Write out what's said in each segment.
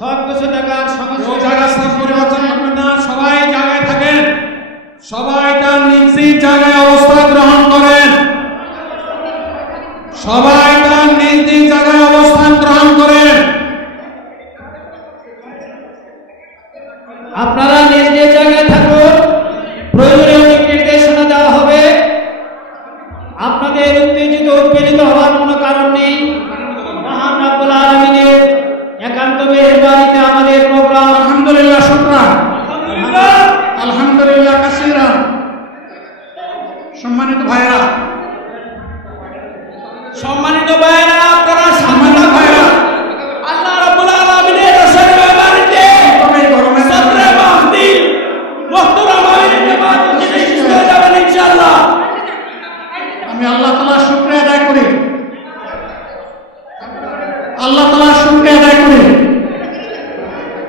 সব কিছু টাকার পরিবর্তন করবেন না সবাই জায়গায় থাকেন। সবাই তার নিজ জায়গায় অবস্থান গ্রহণ করেন। সবাই তার নিজ নিজ জায়গায় অবস্থান গ্রহণ করেন। আপনারা নিজ নিজ জায়গায় থাকুন। প্রয়োজনীয় নির্দেশনা দেওয়া হবে। আপনাদের উত্তেজিত উৎপীড়িত হওয়ার সম্মানিত ভাইরা সম্মানিত ভাইয়েরা আপনারা সম্মানিত ভাইরা আল্লাহ রাব্বুল আলামিনের গরমে মাহদিল মুহতারাম জামাত যাবেন ইনশাআল্লাহ। আমি আল্লাহ শুক্রিয়া আদায় করি। আল্লাহ শুক্রিয়া আদায় করি।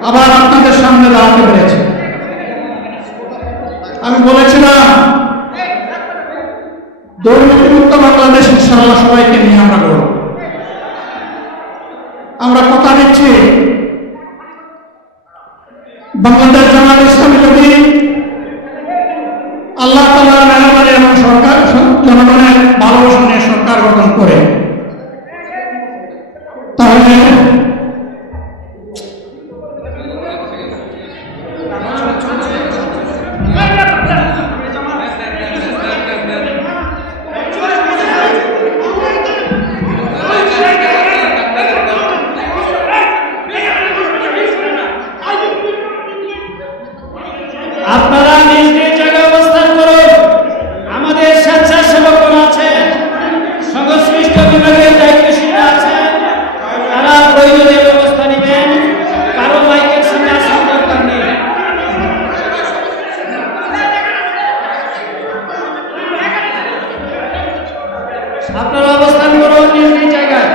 আবার আপনাদের সামনে দাঁড়াতে পেরেছি। আমি বলেছিলাম দুর্নীতিমুক্ত বাংলাদেশ ইনশাল্লাহ সবাইকে নিয়ে আমরা গড়ব। আমরা কথা দিচ্ছি, বাংলাদেশ জামাত ইসলামী যদি আল্লাহ তালা মেহমানের এবং সরকার জনগণের ভালোবাসা নিয়ে সরকার গঠন করে আপনারা নিজ নিজ জায়গায় অবস্থান করুন। আমাদের স্বেচ্ছাসেবকগণ আছে, সংশ্লিষ্ট বিভাগের দায়িত্বশীলরা আছে। তারা প্রয়োজনীয় ব্যবস্থা নেবেন, কারও মাইকের সাথে আসার দরকার নেই। আপনারা অবস্থান করুন নিজ নিজ জায়গায়।